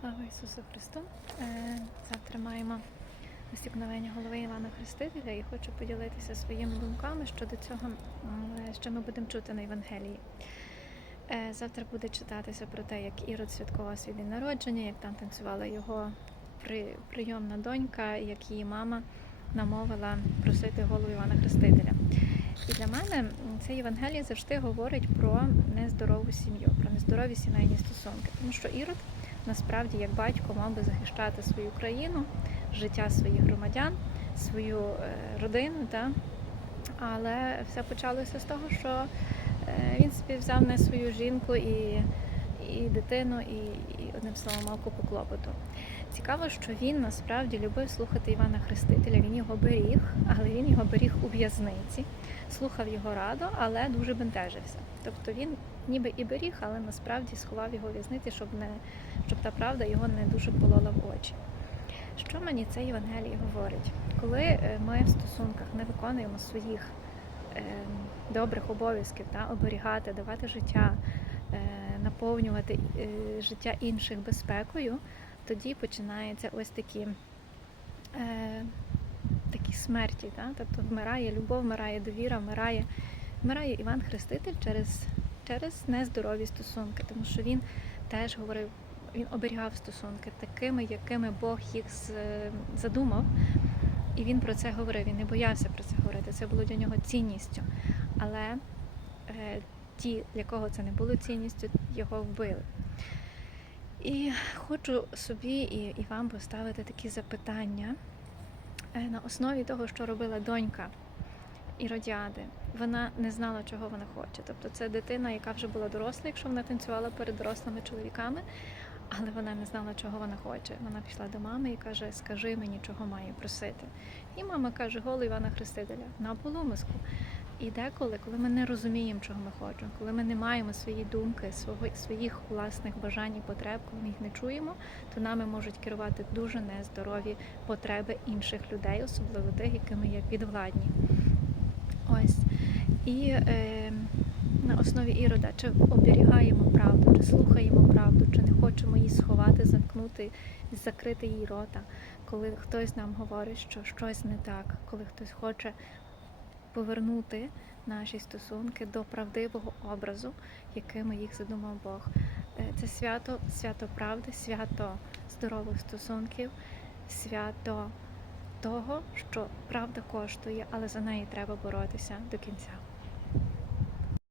Слава Ісусу Христу! Е, Завтра маємо настікновення голови Івана Хрестителя і хочу поділитися своїми думками щодо цього, що ми будемо чути на Євангелії. Е, Завтра буде читатися про те, як Ірод святкував свій день народження, як там танцювала його прийомна донька, як її мама намовила просити голову Івана Хрестителя. І для мене м, це Євангеліє завжди говорить про нездорову сім'ю, про нездорові сімейні стосунки. Тому що Ірод насправді як батько мав би захищати свою країну, життя своїх громадян, свою е, родину. Та? Але все почалося з того, що е, він собі взяв не свою жінку і, і дитину, і, і одним словом мав купу клопоту. Цікаво, що він насправді любив слухати Івана Хрестителя. Він його беріг, але він його беріг у в'язниці, слухав його раду, але дуже бентежився. Тобто він ніби і беріг, але насправді сховав його в'язниці, щоб не щоб та правда його не дуже полола в очі. Що мені це Євангеліє говорить? Коли е, ми в стосунках не виконуємо своїх е, добрих обов'язків, та, оберігати, давати життя, наповнювати е, життя інших безпекою, тоді починаються ось такі, е, такі смерті. Та? Тобто вмирає любов, вмирає довіра, вмирає, вмирає Іван Хреститель через, через нездорові стосунки, тому що він теж говорив, він оберігав стосунки такими, якими Бог їх задумав. І він про це говорив, він не боявся про це говорити. Це було для нього цінністю. Але е, ті, для кого це не було цінністю, його вбили. І хочу собі і, і вам поставити такі запитання е, на основі того, що робила донька Іродіади. Вона не знала, чого вона хоче. Тобто це дитина, яка вже була доросла, якщо вона танцювала перед дорослими чоловіками, але вона не знала, чого вона хоче. Вона пішла до мами і каже: Скажи мені, чого маю просити. І мама каже, голий Івана Хрестителя на полумиску. І деколи, коли ми не розуміємо, чого ми хочемо, коли ми не маємо свої думки, своїх власних бажань і потреб, коли ми їх не чуємо, то нами можуть керувати дуже нездорові потреби інших людей, особливо тих, якими є підвладні. Ось. І е, на основі ірода, чи оберігаємо правду, чи слухаємо правду, чи не хочемо її сховати, замкнути, закрити її рота, коли хтось нам говорить, що щось не так, коли хтось хоче повернути наші стосунки до правдивого образу, якими їх задумав Бог. Е, Це свято, свято правди, свято здорових стосунків, свято того, що правда коштує, але за неї треба боротися до кінця.